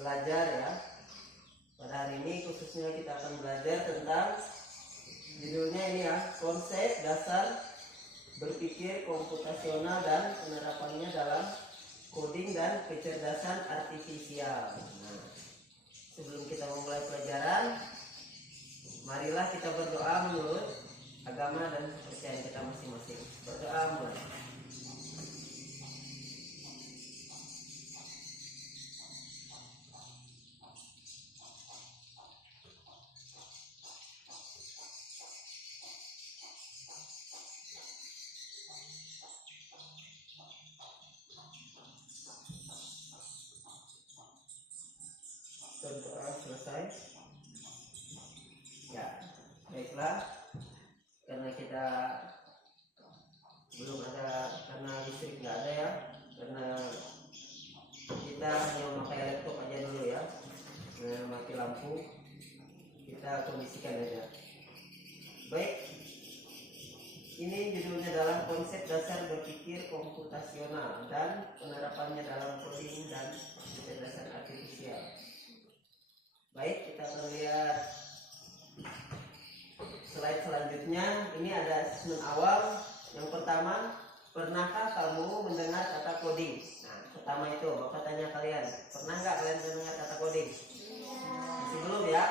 belajar ya. Pada hari ini khususnya kita akan belajar tentang judulnya ini ya, konsep dasar berpikir komputasional dan penerapannya dalam coding dan kecerdasan artifisial. Nah, sebelum kita memulai pelajaran, marilah kita berdoa menurut agama dan kepercayaan kita masing-masing. Berdoa mulai. Berdoa selesai. Ya, baiklah. Karena kita belum ada, karena listrik nggak ada ya, karena kita hanya memakai laptop aja dulu ya. Nah, mati lampu, kita kondisikan aja. Baik, ini judulnya adalah konsep dasar berpikir komputasional dan penerapannya dalam coding dan kecerdasan artifisial. Baik, kita akan lihat slide selanjutnya. Ini ada asesmen awal. Yang pertama, pernahkah kamu mendengar kata coding? Nah, pertama itu Bapak tanya kalian, pernah nggak kalian mendengar kata coding? Masih belum ya?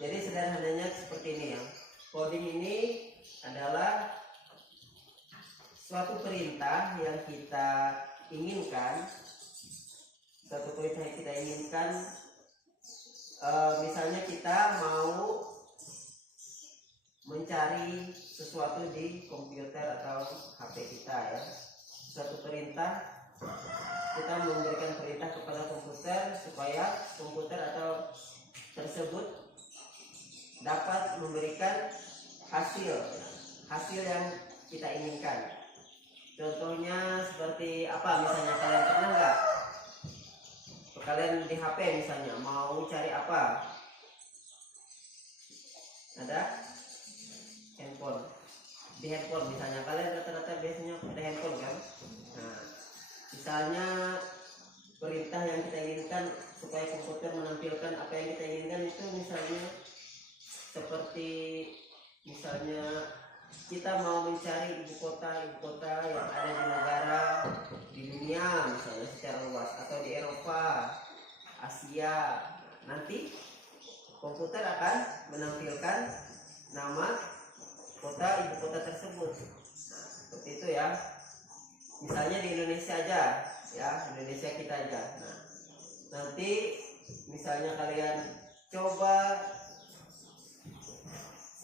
Jadi sederhananya seperti ini ya. Coding ini adalah suatu perintah yang kita inginkan. Suatu perintah yang kita inginkan. Misalnya kita mau mencari sesuatu di komputer atau HP kita ya. Suatu perintah, kita memberikan perintah kepada komputer supaya komputer atau tersebut dapat memberikan hasil yang kita inginkan. Contohnya seperti apa? Misalnya kalian pernah nggak? Kalian di HP misalnya mau cari apa? Ada handphone. Di handphone misalnya kalian rata-rata biasanya ada handphone kan? Nah, misalnya perintah yang kita inginkan supaya komputer menampilkan apa yang kita inginkan itu misalnya seperti misalnya kita mau mencari ibu kota yang ada di negara di dunia misalnya secara luas atau di Eropa, Asia. Nanti komputer akan menampilkan nama ibu kota tersebut. Nah, seperti itu ya. Misalnya di Indonesia aja ya, Indonesia kita aja. Nah, nanti misalnya kalian coba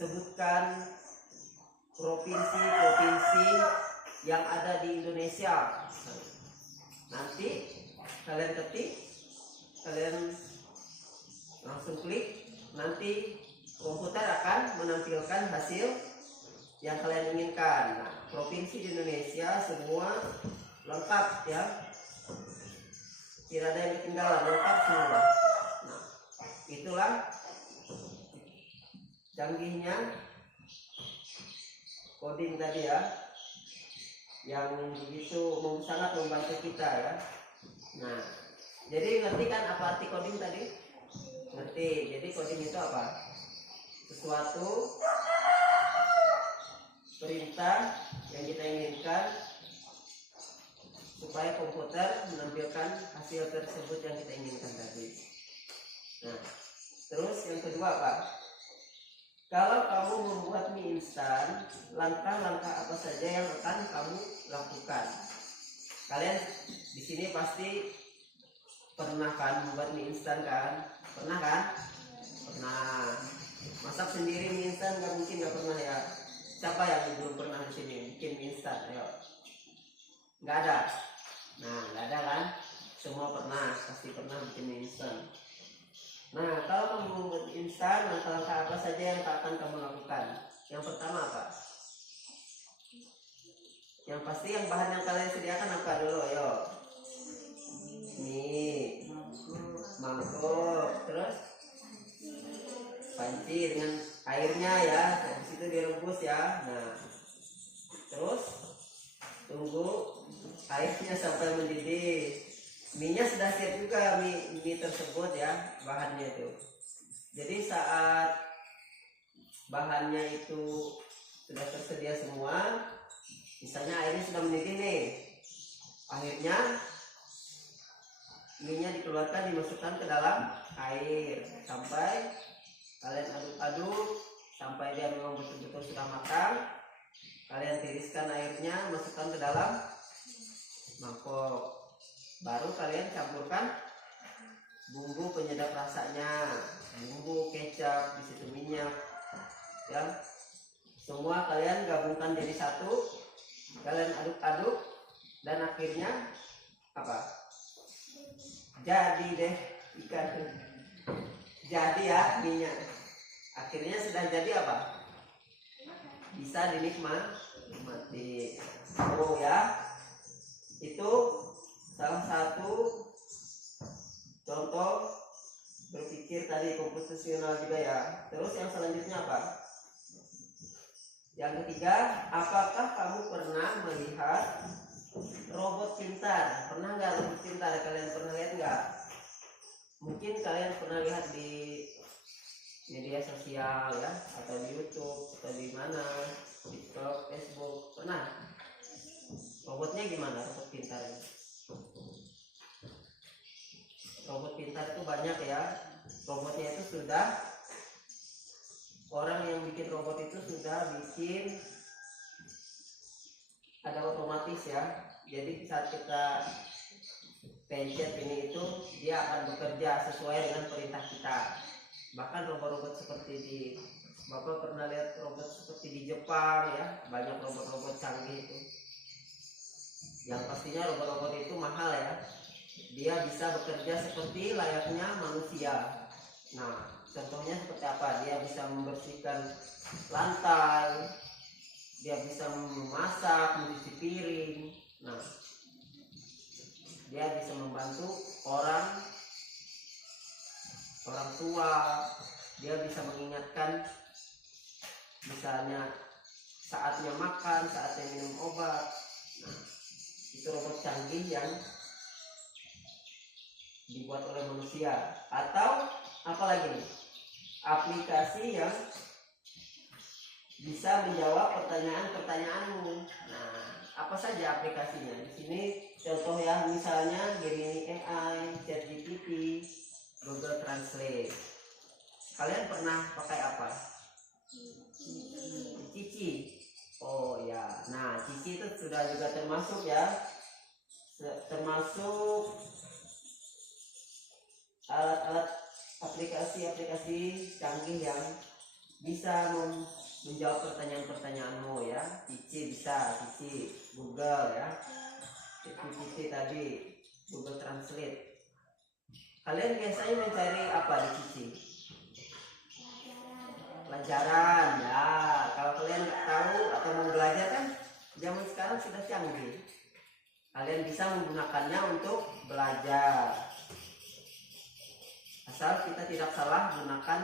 sebutkan provinsi yang ada di Indonesia. Nanti kalian ketik, kalian langsung klik, nanti komputer akan menampilkan hasil yang kalian inginkan. Nah, provinsi di Indonesia semua lengkap ya, tidak ada yang ketinggalan, lengkap semua. Nah, itulah canggihnya coding tadi ya, yang begitu sangat membantu kita ya. Nah, jadi ngerti kan apa arti coding tadi? Ngerti. Jadi coding itu apa? Sesuatu perintah yang kita inginkan supaya komputer menampilkan hasil tersebut yang kita inginkan tadi. Nah, terus yang kedua apa? Kalau kamu membuat mie instan, langkah-langkah apa saja yang akan kamu lakukan? Kalian di sini pasti pernah kan membuat mie instan kan? Pernah kan? Pernah. Masak sendiri mie instan nggak mungkin nggak pernah ya. Siapa yang belum pernah di sini bikin mie instan? Ayo. Nggak ada. Nah, nggak ada kan? Semua pernah, pasti pernah bikin mie instan. Nah, kalau kamu membuat instan, langkah-langkah apa saja yang akan kamu lakukan? Yang pertama apa? Yang pasti yang bahan yang kalian sediakan apa dulu? Ayo. Mie, mangkok, terus panci dengan airnya ya. Habis itu direbus ya. Nah, terus tunggu airnya sampai mendidih. mie-nya sudah siap juga, mie tersebut ya, bahannya itu. Jadi saat bahannya itu sudah tersedia semua, misalnya airnya sudah mendidih nih, akhirnya mie-nya dikeluarkan, dimasukkan ke dalam air sampai kalian aduk-aduk sampai dia memang betul-betul sudah matang. Kalian tiriskan airnya, masukkan ke dalam mangkok, baru kalian campurkan bumbu penyedap rasanya, bumbu kecap, di situ minyak ya, semua kalian gabungkan jadi satu, kalian aduk-aduk dan akhirnya apa, jadi deh ikan, jadi ya minyak, akhirnya sudah jadi apa, bisa dinikmati. Oh ya, itu salah satu contoh berpikir tadi komposisional juga ya. Terus yang selanjutnya apa? Yang ketiga, apakah kamu pernah melihat robot pintar? Pernah nggak robot pintar? Kalian pernah lihat nggak? Mungkin kalian pernah lihat di media sosial ya, atau di YouTube, atau di mana, TikTok, Facebook. Pernah? Robotnya gimana? Robot pintar ini? Robot pintar itu banyak ya. Robotnya itu sudah, orang yang bikin robot itu sudah bikin ada otomatis ya. Jadi saat kita pencet ini itu, dia akan bekerja sesuai dengan perintah kita. Bahkan robot-robot seperti di, Bapak pernah lihat robot seperti di Jepang ya, banyak robot-robot canggih itu. Yang pastinya robot-robot itu mahal ya. Dia bisa bekerja seperti layaknya manusia. Nah, contohnya seperti apa? Dia bisa membersihkan lantai, dia bisa memasak, mencuci piring. Nah, dia bisa membantu orang tua, dia bisa mengingatkan misalnya saatnya makan, saatnya minum obat. Nah, itu robot canggih yang dibuat oleh manusia. Atau apalagi nih, aplikasi yang bisa menjawab pertanyaan-pertanyaanmu. Nah, apa saja aplikasinya? Di sini contoh ya, misalnya Gemini AI, ChatGPT, Google Translate. Kalian pernah pakai apa? Cici. Oh ya, nah Cici itu sudah juga termasuk ya, termasuk alat-alat aplikasi-aplikasi canggih yang bisa menjawab pertanyaan-pertanyaanmu ya. Cici bisa, Cici, Google ya, ChatGPT tadi, Google Translate. Kalian biasanya mencari apa di Cici? Pelajaran ya. Kalau kalian nggak tahu atau mau belajar kan zaman sekarang sudah canggih, kalian bisa menggunakannya untuk belajar, asal kita tidak salah gunakan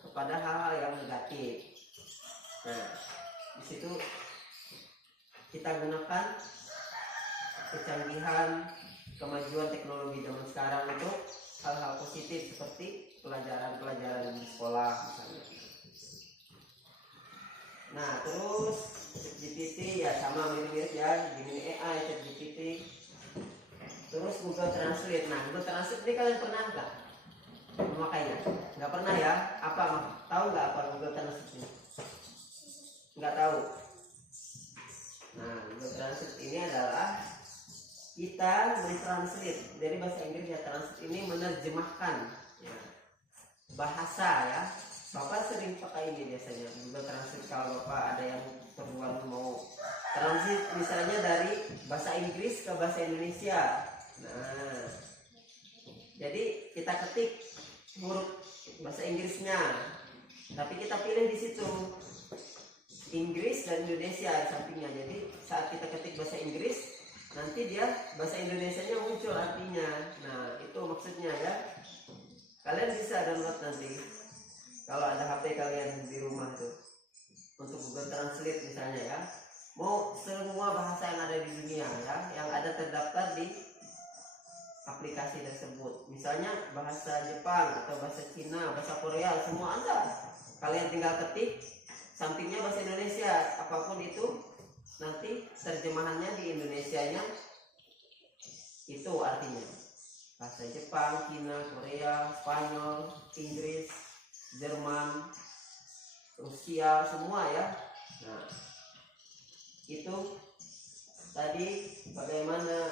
kepada hal-hal yang negatif. Nah, di situ kita gunakan kecanggihan, kemajuan teknologi zaman sekarang untuk hal-hal positif seperti pelajaran-pelajaran di sekolah misalnya. Nah, terus ChatGPT ya sama mirip-mirip ya, Gemini AI, ChatGPT. Terus Google Translate. Nah, Google Translate ini kalian pernah nggak memakainya? Nggak pernah ya? Apa? Tahu nggak apa Google Translate ini? Nggak tahu. Nah, Google Translate ini adalah kita mentranslate dari bahasa Inggris ya. Translate ini menerjemahkan ya, bahasa ya. Bapak sering pakai ini biasanya, Google Translate. Kalau Bapak ada yang perempuan mau translate misalnya dari bahasa Inggris ke bahasa Indonesia. Nah, jadi kita ketik huruf bahasa Inggrisnya, tapi kita pilih di situ Inggris dan Indonesia di sampingnya. Jadi saat kita ketik bahasa Inggris, nanti dia bahasa Indonesianya muncul artinya. Nah, itu maksudnya ya. Kalian bisa download nanti kalau ada HP kalian di rumah tuh untuk Google Translate misalnya ya. Mau semua bahasa yang ada di dunia ya, yang ada terdaftar di aplikasi tersebut. Misalnya bahasa Jepang atau bahasa Cina, bahasa Korea, semua ada. Kalian tinggal ketik, sampingnya bahasa Indonesia, apapun itu, nanti terjemahannya di Indonesianya itu artinya. Bahasa Jepang, Cina, Korea, Spanyol, Inggris, Jerman, Rusia, semua ya. Nah, itu tadi bagaimana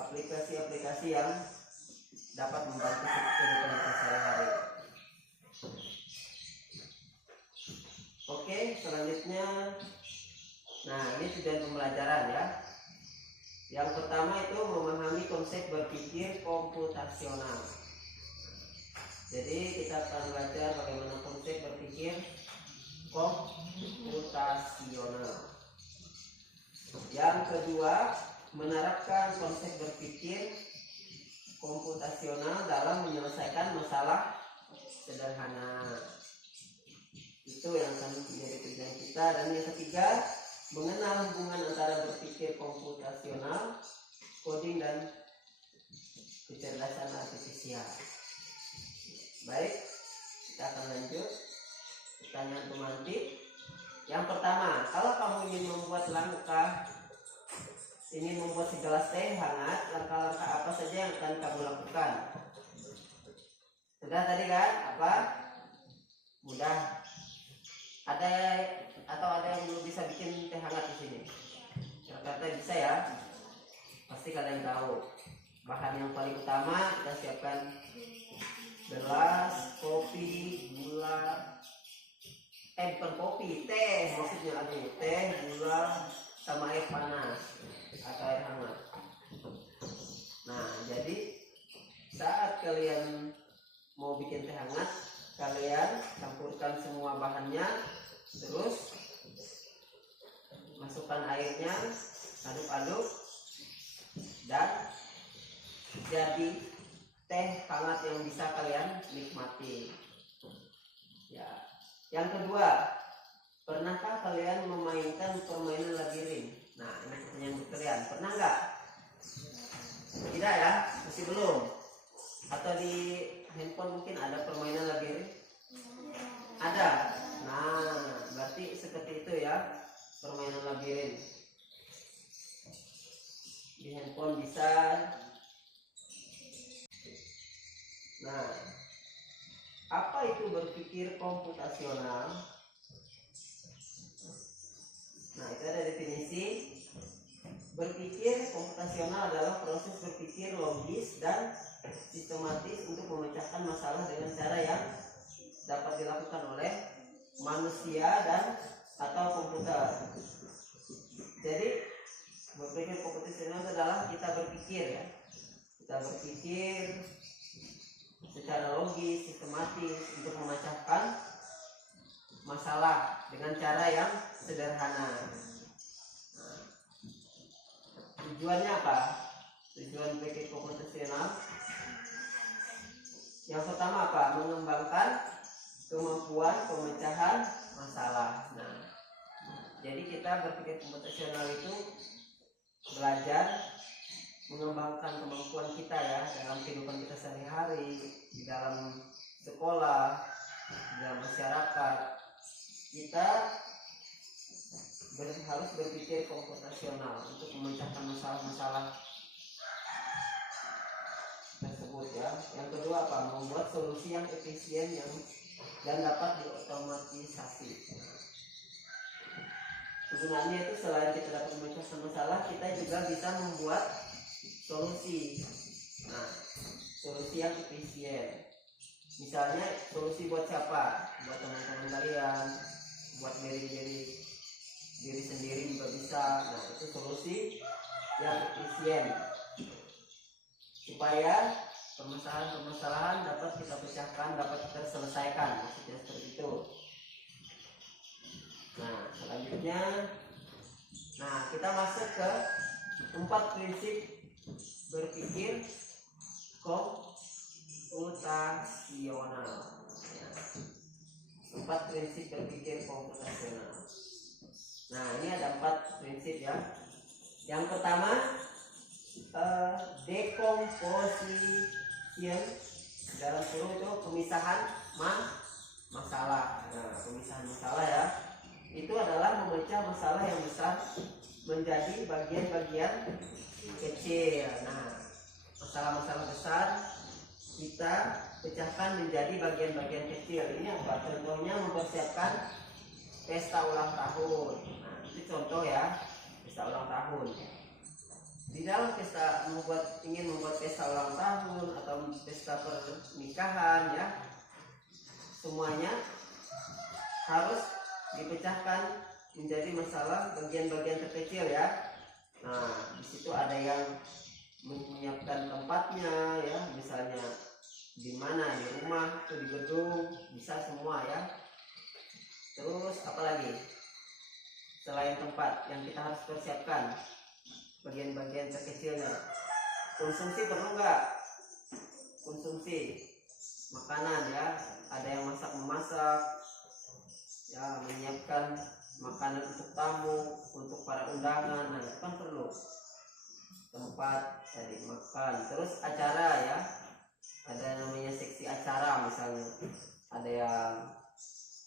aplikasi-aplikasi yang dapat membantu kehidupan kita sehari-hari. Oke, selanjutnya, nah ini tujuan pembelajaran ya. Yang pertama itu memahami konsep berpikir komputasional. Jadi kita akan belajar bagaimana konsep berpikir komputasional. Yang kedua, menerapkan konsep berpikir komputasional dalam menyelesaikan masalah sederhana. Itu yang akan menjadi tujuan kita. Dan yang ketiga, mengenal hubungan antara berpikir komputasional, coding, dan kecerdasan artifisial. Baik, kita akan lanjut. Pertanyaan pemantik. Yang pertama, kalau kamu ingin membuat segelas teh hangat, langkah-langkah apa saja yang akan kamu lakukan? Sudah tadi kan? Apa? Mudah. Ada yang belum bisa bikin teh hangat di sini? Rata-rata bisa ya. Pasti kalian tahu. Bahan yang paling utama kita siapkan gelas, kopi, gula. Bukan kopi, teh maksudnya ada teh, gula, sama air panas atau air hangat. Nah, jadi saat kalian mau bikin teh hangat, kalian campurkan semua bahannya, terus masukkan airnya, aduk-aduk, dan jadi teh hangat yang bisa kalian nikmati. Ya. Yang kedua, pernahkah kalian memainkan permainan labirin? Nah, ini pertanyaan untuk kalian. Pernah nggak? Tidak ya? Masih belum? Atau di handphone mungkin ada permainan labirin? Ada. Nah, berarti seperti itu ya, permainan labirin. Di handphone bisa. Nah, apa itu berpikir komputasional? Nah, itu ada definisi. Berpikir komputasional adalah proses berpikir logis dan sistematis untuk memecahkan masalah dengan cara yang dapat dilakukan oleh manusia dan atau komputer. Jadi, berpikir komputasional adalah kita berpikir ya. Kita berpikir secara logis, sistematis untuk memecahkan masalah dengan cara yang sederhana. Nah, tujuannya apa? Tujuan berpikir komputasional yang pertama apa? Mengembangkan kemampuan pemecahan masalah. Nah, jadi kita berpikir komputasional itu belajar mengembangkan kemampuan kita ya dalam kehidupan kita sehari-hari, di dalam sekolah, di dalam masyarakat. Kita harus berpikir komputasional untuk memecahkan masalah-masalah tersebut ya. Yang kedua apa? Membuat solusi yang efisien dan dapat diotomatisasi. Kegunaannya itu selain kita dapat memecahkan masalah, kita juga bisa membuat solusi. Nah, solusi yang efisien. Misalnya solusi buat siapa? Buat teman-teman kalian, buat diri sendiri juga bisa. Nah, itu solusi yang efisien supaya permasalahan-permasalahan dapat kita pecahkan, dapat kita selesaikan. Maksudnya seperti itu. Nah, selanjutnya, kita masuk ke 4 prinsip berpikir komputasional. 4 prinsip berpikir komputasional. Nah, ini ada 4 prinsip ya. Yang pertama, decomposition, dalam kurung itu pemisahan masalah. Nah, pemisahan masalah ya, itu adalah memecah masalah yang besar menjadi bagian-bagian kecil. Nah, masalah-masalah besar kita pecahkan menjadi bagian-bagian kecil. Ini apa? Contohnya mempersiapkan pesta ulang tahun. Nah, itu contoh ya, pesta ulang tahun. Di dalam pesta ingin membuat pesta ulang tahun atau pesta pernikahan ya, semuanya harus dipecahkan menjadi masalah bagian-bagian terkecil ya. Nah, di situ ada yang menyiapkan tempatnya ya, misalnya di mana, di rumah atau di gedung, bisa semua ya. Terus apa lagi selain tempat yang kita harus persiapkan bagian-bagian terkecilnya? Konsumsi perlu nggak? Konsumsi makanan ya, ada yang memasak ya, menyiapkan makanan untuk tamu, untuk para undangan. Nah, itu kan perlu tempat tadi makan. Terus acara ya, ada namanya seksi acara, misalnya ada yang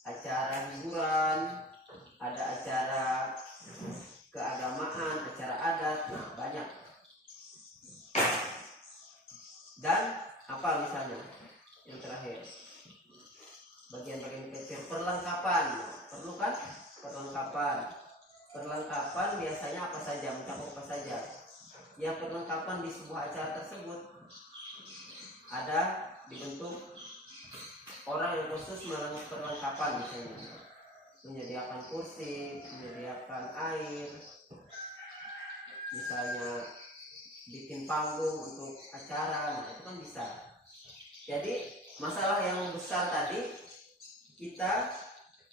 acara hiburan, ada acara keagamaan, acara adat. Nah, banyak. Dan apa misalnya yang terakhir, bagian-bagian kecil, perlengkapan. Perlu kan perlengkapan biasanya apa saja, mencakup apa saja ya. Perlengkapan di sebuah acara tersebut ada dibentuk orang yang khusus melakukan perlengkapan, misalnya menyediakan kursi, menyediakan air, misalnya bikin panggung untuk acara. Nah, itu kan bisa. Jadi masalah yang besar tadi kita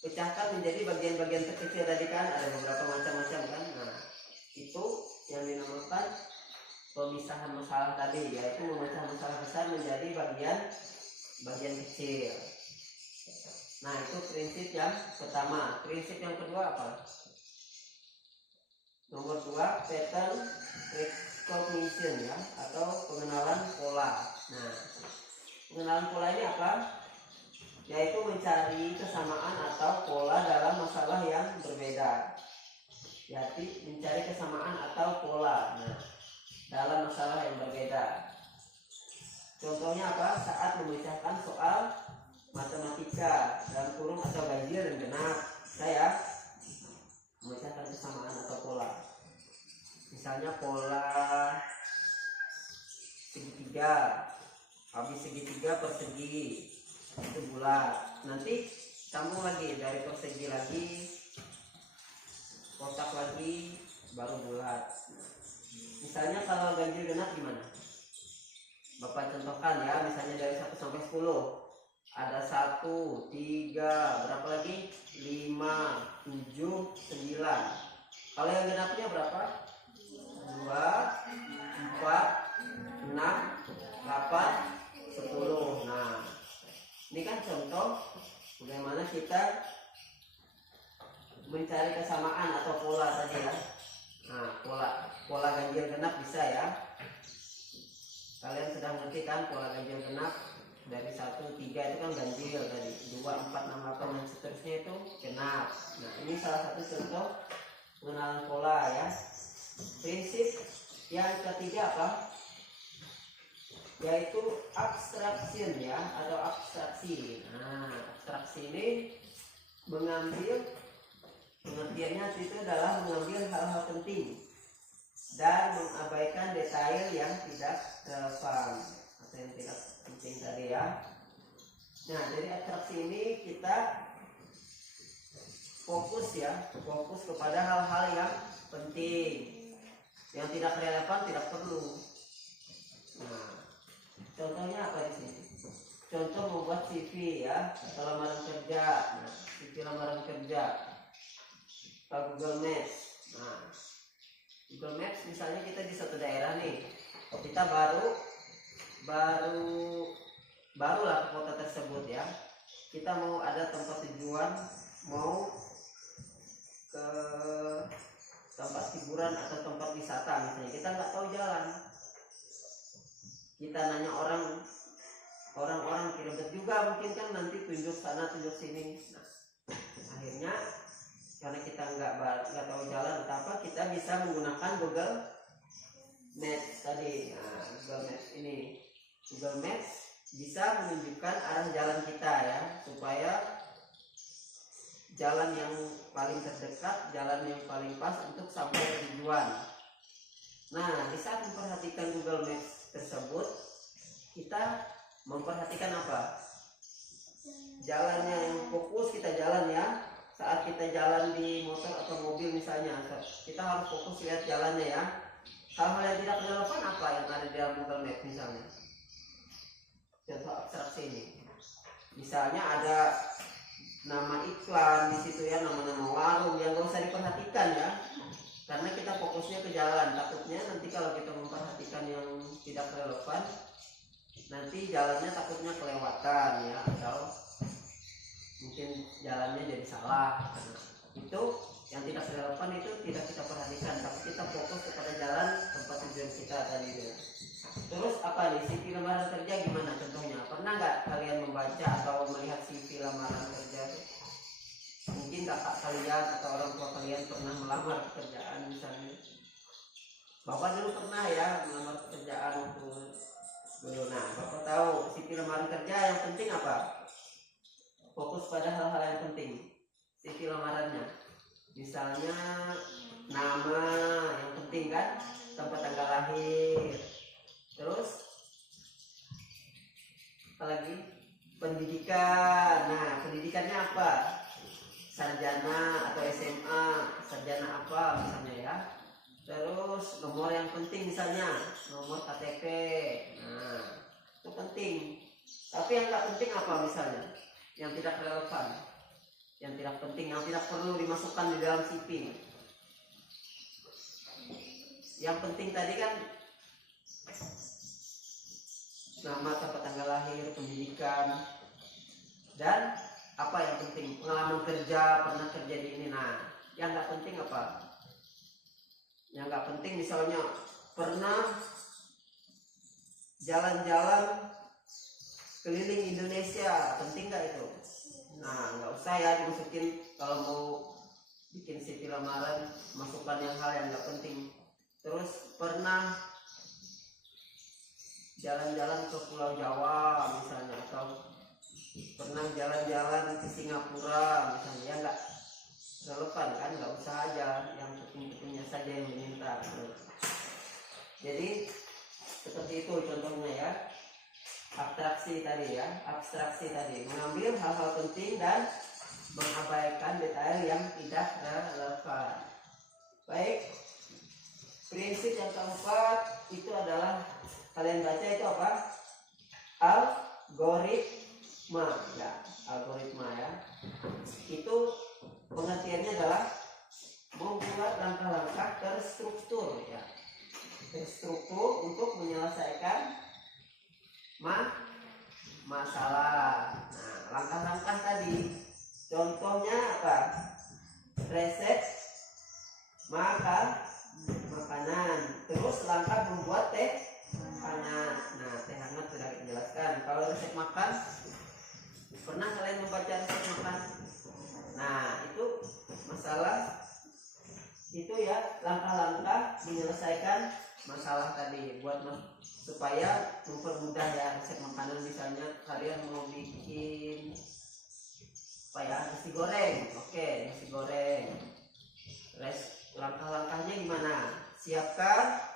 pecahkan menjadi bagian-bagian terkecil tadi kan, ada beberapa macam-macam kan. Nah, itu yang dinamakan pemisahan masalah tadi, yaitu memecah masalah besar menjadi bagian kecil. Nah, itu prinsip yang pertama. Prinsip yang kedua apa? Nomor 2, pattern recognition ya, atau pengenalan pola. Nah, pengenalan pola ini apa? Yaitu mencari kesamaan atau pola dalam masalah yang berbeda. Jadi mencari kesamaan atau pola dalam masalah yang berbeda. Contohnya apa? Saat memecahkan soal matematika dalam kurung atau ganjil dan genap, saya memecahkan kesamaan atau pola. Misalnya pola segitiga, habis segitiga persegi itu bulat, nanti sambung lagi dari persegi lagi, kotak lagi, baru bulat. Misalnya kalau ganjil genap gimana? Bapak contohkan ya, misalnya dari 1 sampai 10. Ada 1, 3, berapa lagi? 5, 7, 9. Kalau yang genapnya berapa? 2, 4, 6, 8, 10. Nah, ini kan contoh bagaimana kita mencari kesamaan atau pola tadi ya. Nah, pola ganjil genap bisa ya. Kalian sudah ngerti kan pola ganjil genap? Dari 1, 3 itu kan ganjil, dari 2, 4, 6, 8 dan seterusnya itu genap. Nah, ini salah satu contoh pengenalan pola ya. Prinsip yang ketiga apa? Yaitu abstraction ya, atau abstraksi. Nah, abstraksi ini mengambil, pengertiannya itu adalah mengambil hal-hal penting dan mengabaikan detail yang tidak relevan atau yang tidak penting tadi ya. Nah, jadi abstraksi ini kita fokus kepada hal-hal yang penting, yang tidak relevan tidak perlu. Nah, contohnya apa di sini? Contoh membuat CV ya, atau lamaran kerja. Nah, CV lamaran kerja. Google Maps. Nah, Google Maps misalnya kita di satu daerah nih, kita barulah ke kota tersebut ya. Kita mau ada tempat tujuan, mau ke tempat hiburan atau tempat wisata misalnya, kita nggak tahu jalan. kita nanya orang-orang ribet juga mungkin kan, nanti tunjuk sana tunjuk sini. Nah, akhirnya karena kita nggak tahu jalan atau apa, kita bisa menggunakan Google Maps tadi. Nah, Google Maps bisa menunjukkan arah jalan kita ya, supaya jalan yang paling terdekat, jalan yang paling pas untuk sampai ke tujuan. Nah, di saat memperhatikan Google Maps tersebut, kita memperhatikan apa? Jalannya yang fokus kita jalan ya. Saat kita jalan di motor atau mobil misalnya, kita harus fokus lihat jalannya ya. Hal-hal yang tidak relevan apa yang ada di dalam Google Maps misalnya. Contoh abstraksi ini. Misalnya ada nama iklan di situ ya, nama-nama warung yang gak usah diperhatikan ya. Karena kita fokusnya ke jalan. Takutnya nanti kalau kita memperhatikan yang tidak relevan, nanti jalannya takutnya kelewatan ya, atau mungkin jalannya jadi salah. Nah, itu yang tidak relevan itu tidak kita perhatikan, tapi kita fokus kepada jalan tempat tujuan kita tadi itu. Terus apa nih, CV lamaran kerja gimana contohnya? Pernah nggak kalian membaca atau melihat CV lamaran kerja? Mungkin kakak kalian atau orang tua kalian pernah melamar pekerjaan misalnya. Bapak dulu pernah ya melamar pekerjaan waktu dulu. Nah, Bapak tahu CV lamaran kerja yang penting apa? Fokus pada hal-hal yang penting. CV lamarannya, misalnya nama yang penting kan, tempat tanggal lahir, terus apalagi pendidikan. Nah, pendidikannya apa? Sarjana atau SMA, sarjana apa misalnya ya. Terus nomor yang penting misalnya nomor KTP. Nah, itu penting. Tapi yang nggak penting apa misalnya? Yang tidak relevan, yang tidak penting, yang tidak perlu dimasukkan di dalam CV. Yang penting tadi kan nama, tempat tanggal lahir, pendidikan, dan apa yang penting, pengalaman kerja, pernah kerja di ini. Nah, yang nggak penting apa? Yang nggak penting misalnya pernah jalan-jalan keliling Indonesia, penting nggak itu? Nah, nggak usah ya dimasukin. Kalau mau bikin CV lamaran, masukkan yang hal yang nggak penting. Terus pernah jalan-jalan ke Pulau Jawa misalnya, atau pernah jalan-jalan ke Singapura misalnya, ya nggak relevan kan, nggak usah aja, yang penting-pentingnya saja yang diminta. Jadi seperti itu contohnya ya. Abstraksi tadi mengambil hal-hal penting dan mengabaikan detail yang tidak relevan. Baik, prinsip yang keempat itu adalah, kalian baca itu apa? Algoritma ya. Itu pengertiannya adalah membuat langkah-langkah terstruktur ya, terstruktur untuk menyelesaikan masalah. Nah, langkah-langkah tadi contohnya apa? Resep makanan, terus langkah membuat teh hangat. Nah, teh hangat sudah dijelaskan. Kalau resep makan, pernah kalian membaca resep makan? Nah, itu masalah itu ya, langkah-langkah menyelesaikan masalah tadi, buat supaya mempermudah ya resep makanan. Misalnya kalian mau bikin apa ya, nasi goreng. Oke, nasi goreng. Langkah-langkahnya gimana? Siapkan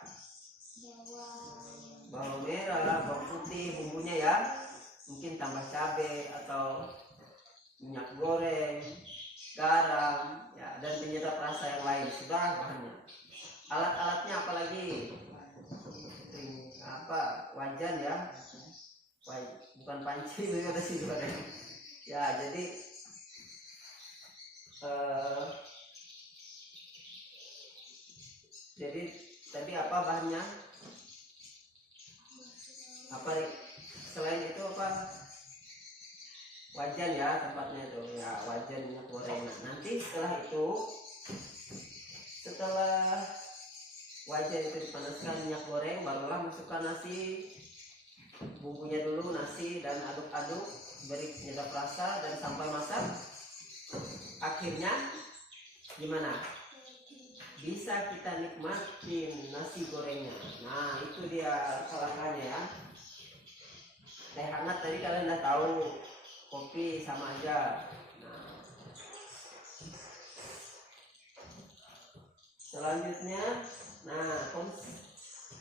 bawang merah, bawang putih, bumbunya ya. Mungkin tambah cabai atau minyak goreng, garam ya, dan penyedap rasa yang lain. Sudah bahannya. Alat-alatnya apalagi? Wajan ya, bukan panci itu ada sih ya. Jadi tadi apa bahannya? Apa selain itu apa? Wajan ya, tempatnya itu ya, wajan minyak goreng. Nah, nanti setelah wajan itu dipanaskan minyak goreng, barulah masukkan nasi bumbunya dulu, nasi, dan aduk-aduk, beri penyedap rasa, dan sampai masak. Akhirnya gimana? Bisa kita nikmatin nasi gorengnya. Nah, itu dia salahnya ya. Teh hangat tadi kalian udah tahu, kopi sama aja. Nah, selanjutnya, nah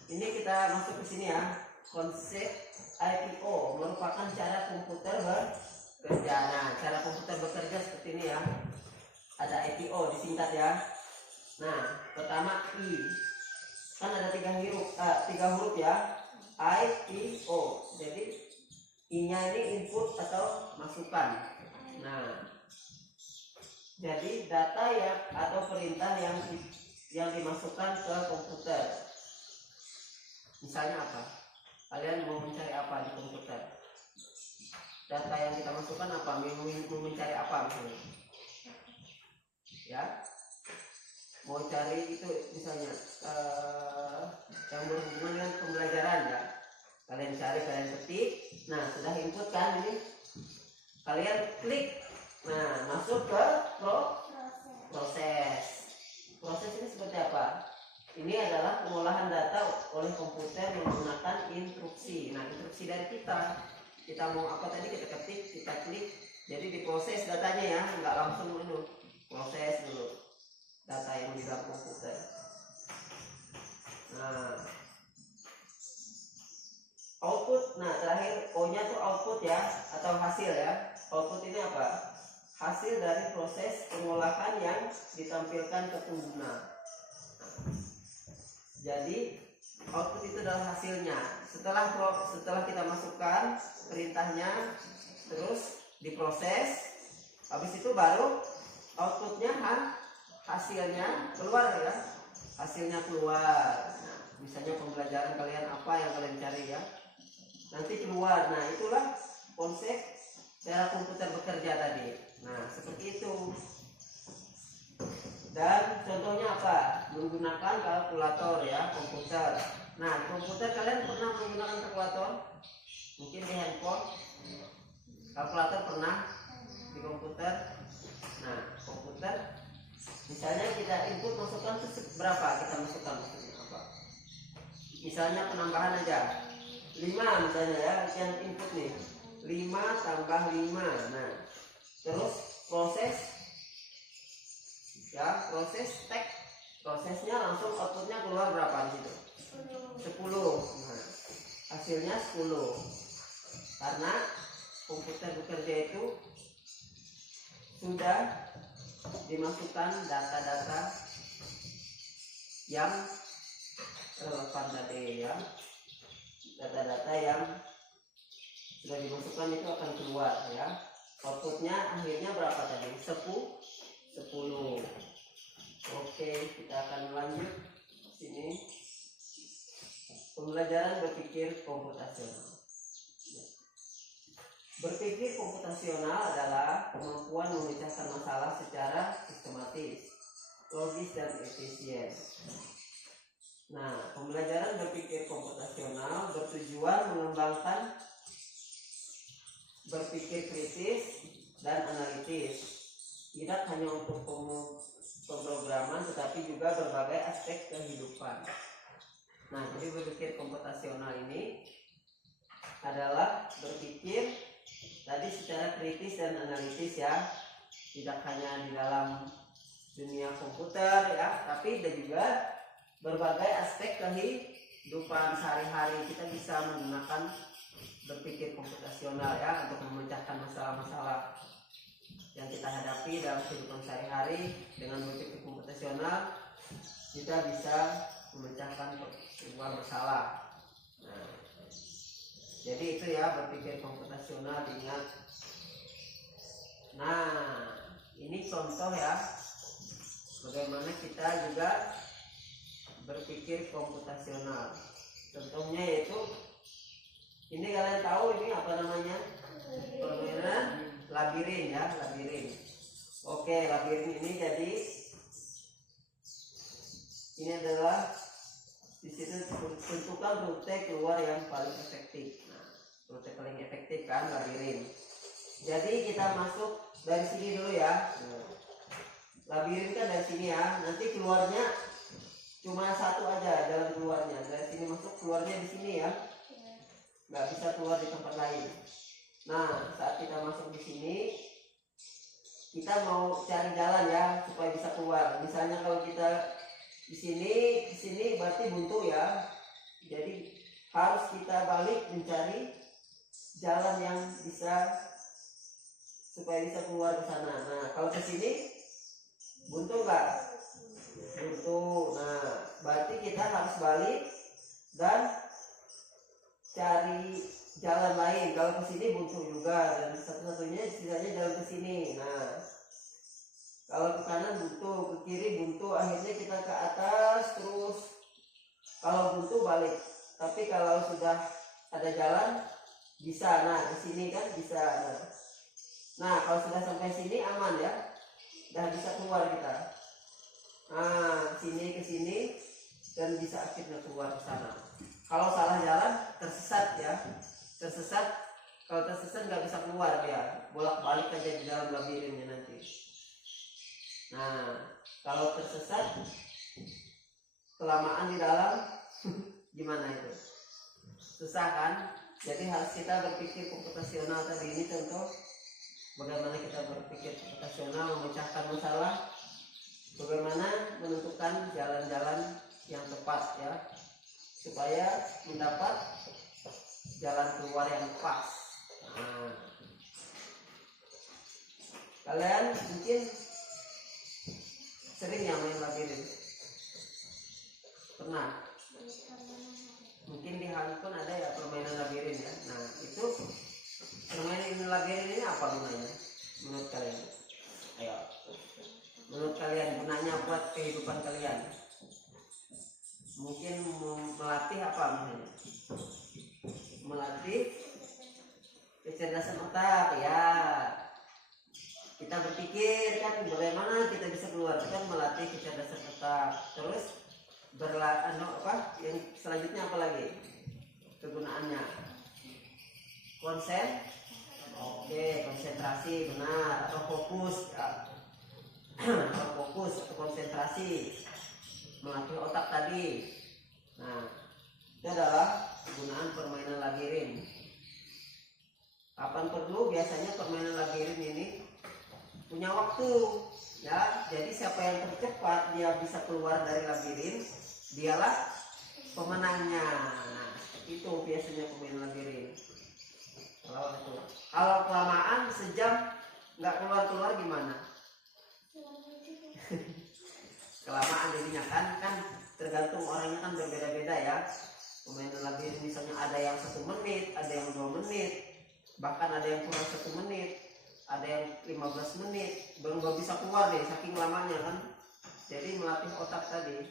ini kita masuk ke sini ya. Konsep IPO merupakan cara komputer bekerja. Nah, cara komputer bekerja seperti ini ya. Ada IPO disingkat ya. Nah, pertama I, kan ada tiga huruf ya. IPO. Jadi I-nya ini input atau masukan. Nah, jadi data ya atau perintah yang dimasukkan ke komputer. Misalnya apa? Kalian mau mencari apa di komputer? Data yang kita masukkan apa? Mau mencari apa misalnya? Ya, mau cari itu misalnya yang berhubungan dengan pembelajaran ya. Kalian cari, kalian ketik. Nah, sudah input kan ini? Kalian klik. Nah, masuk ke proses. Proses ini seperti apa? Ini adalah pengolahan data oleh komputer menggunakan instruksi. Nah, instruksi dari kita. Kita mau apa tadi kita ketik, kita klik. Jadi diproses datanya ya, nggak langsung dulu. Proses dulu data yang di dalam komputer. Nah, output. Nah, terakhir O-nya tuh output ya, atau hasil ya. Output ini apa? Hasil dari proses pengolahan yang ditampilkan ke pengguna. Jadi output itu adalah hasilnya. Setelah kita masukkan perintahnya, terus diproses, habis itu baru outputnya hasilnya keluar ya. Hasilnya keluar. Nah, misalnya pembelajaran kalian apa yang kalian cari ya, nanti keluar. Nah, itulah konsep cara komputer bekerja tadi. Nah, seperti itu. Dan contohnya apa? Menggunakan kalkulator ya, komputer. Nah, di komputer kalian pernah menggunakan kalkulator? Mungkin di handphone. Kalkulator pernah di komputer. Nah, komputer misalnya kita input masukkan berapa? Kita masukkan maksudnya apa? Misalnya penambahan aja. 5 misalnya ya, yang input nih. 5 tambah 5. Nah, terus proses ya, proses tag, prosesnya langsung outputnya keluar berapa di situ? 10. Nah, hasilnya 10. Karena komputer bekerja itu sudah dimasukkan data-data yang relevan tadi ya. Data-data yang sudah dimasukkan itu akan keluar ya. Outputnya akhirnya berapa tadi? 10. Oke, kita akan lanjut sini. Pembelajaran berpikir komputasional. Berpikir komputasional adalah kemampuan memecahkan masalah secara sistematis, logis dan efisien. Nah, pembelajaran berpikir komputasional bertujuan mengembangkan berpikir kritis dan analitis, tidak hanya untuk pemrograman tetapi juga berbagai aspek kehidupan. Nah, jadi berpikir komputasional ini adalah berpikir tadi secara kritis dan analitis ya, tidak hanya di dalam dunia komputer ya, tapi ada juga berbagai aspek kehidupan sehari-hari. Kita bisa menggunakan berpikir komputasional ya untuk memecahkan masalah-masalah yang kita hadapi dalam kehidupan sehari-hari. Dengan berpikir komputasional kita bisa memecahkan sebuah masalah. Nah, jadi itu ya berpikir komputasional, diingat. Nah, ini contoh ya bagaimana kita juga berpikir komputasional. Contohnya yaitu ini, kalian tahu ini apa namanya? Permainan labirin ya, labirin. Oke, labirin ini jadi ini adalah di situ tentukan rute keluar yang paling efektif. Nah, kan, labirin. Jadi kita masuk dari sini dulu ya. Labirin kan dari sini ya. Nanti keluarnya cuma satu aja jalan keluarnya. Dari sini masuk, keluarnya di sini ya. Nggak bisa keluar di tempat lain. Nah, saat kita masuk di sini, kita mau cari jalan ya supaya bisa keluar. Misalnya kalau kita di sini berarti buntu ya. Jadi harus kita balik mencari jalan yang bisa supaya bisa keluar ke sana. Nah, kalau ke sini buntu nggak? Buntu. Nah, berarti kita harus balik dan cari jalan lain. Kalau ke sini buntu juga, dan satu-satunya sisanya jalan ke sini. Nah, kalau ke kanan buntu, ke kiri buntu, akhirnya kita ke atas terus. Kalau buntu balik. Tapi kalau sudah ada jalan bisa. Nah, ke sini kan bisa. Nah, kalau sudah sampai sini aman ya. Udah bisa keluar kita. Nah, sini ke sini dan bisa akhirnya keluar ke sana. Kalau salah jalan tersesat ya. Tersesat, kalau tersesat nggak bisa keluar ya. Bolak-balik aja di dalam labirinnya nanti. Nah, kalau tersesat kelamaan di dalam gimana itu? Susah kan? Jadi harus kita berpikir komputasional tadi. Ini contoh bagaimana kita berpikir komputasional memecahkan masalah, bagaimana menentukan jalan-jalan yang tepat ya, supaya mendapat jalan keluar yang pas. Nah, kalian mungkin sering ya main labirin? Pernah? Mungkin di handphone ada ya permainan labirin ya. Nah, itu permainan labirin ini apa gunanya menurut kalian? Ayo, menurut kalian gunanya buat kehidupan kalian? Mungkin melatih apa misalnya? Melatih kecerdasan otak ya. Kita berpikir kan bagaimana kita bisa keluar, kan melatih kecerdasan otak. Terus yang selanjutnya apa lagi kegunaannya? Konsentrasi benar, atau fokus ya. Atau fokus atau konsentrasi, melatih otak tadi. Nah, itu adalah kegunaan permainan labirin. Kapan perlu? Biasanya permainan labirin ini punya waktu ya. Jadi siapa yang tercepat dia bisa keluar dari labirin, dialah pemenangnya. Nah, itu biasanya pemain labirin. Kalau kelamaan sejam nggak keluar gimana? Kelamaan jadinya kan tergantung orangnya, kan berbeda-beda ya. Pemain labirin misalnya ada yang 1 menit, ada yang 2 menit, bahkan ada yang kurang 1 menit, ada yang 15 menit, baru nggak bisa keluar deh saking lamanya kan. Jadi melatih otak tadi.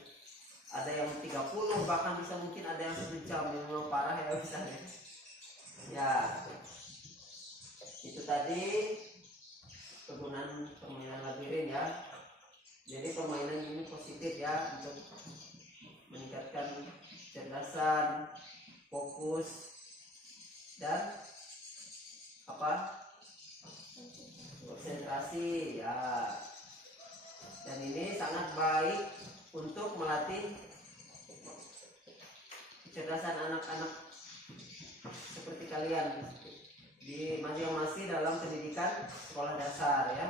Ada yang 30, bahkan bisa mungkin ada yang 1 jam, yang memang parah ya misalnya. Ya, itu tadi kegunaan permainan labirin ya. Jadi permainan ini positif ya, untuk meningkatkan kecerdasan, fokus, dan konsentrasi ya. Dan ini sangat baik untuk melatih kecerdasan anak-anak seperti kalian masih dalam pendidikan sekolah dasar ya.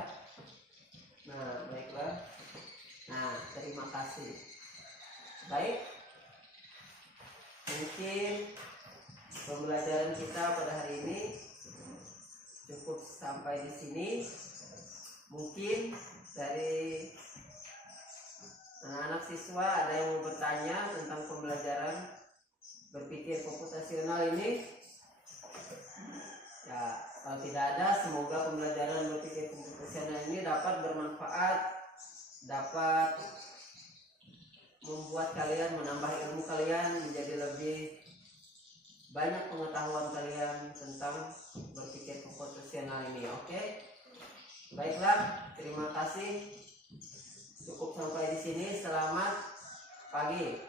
Nah, baiklah. Nah, terima kasih. Baik, mungkin pembelajaran kita pada hari ini cukup sampai di sini. Mungkin dari anak-anak siswa ada yang mau bertanya tentang pembelajaran berpikir komputasional ini? Ya, kalau tidak ada, semoga pembelajaran berpikir komputasional ini dapat bermanfaat, dapat membuat kalian menambah ilmu kalian, menjadi lebih banyak pengetahuan kalian tentang berpikir komputasional ini. Oke? Baiklah, terima kasih. Cukup sampai di sini. Selamat pagi.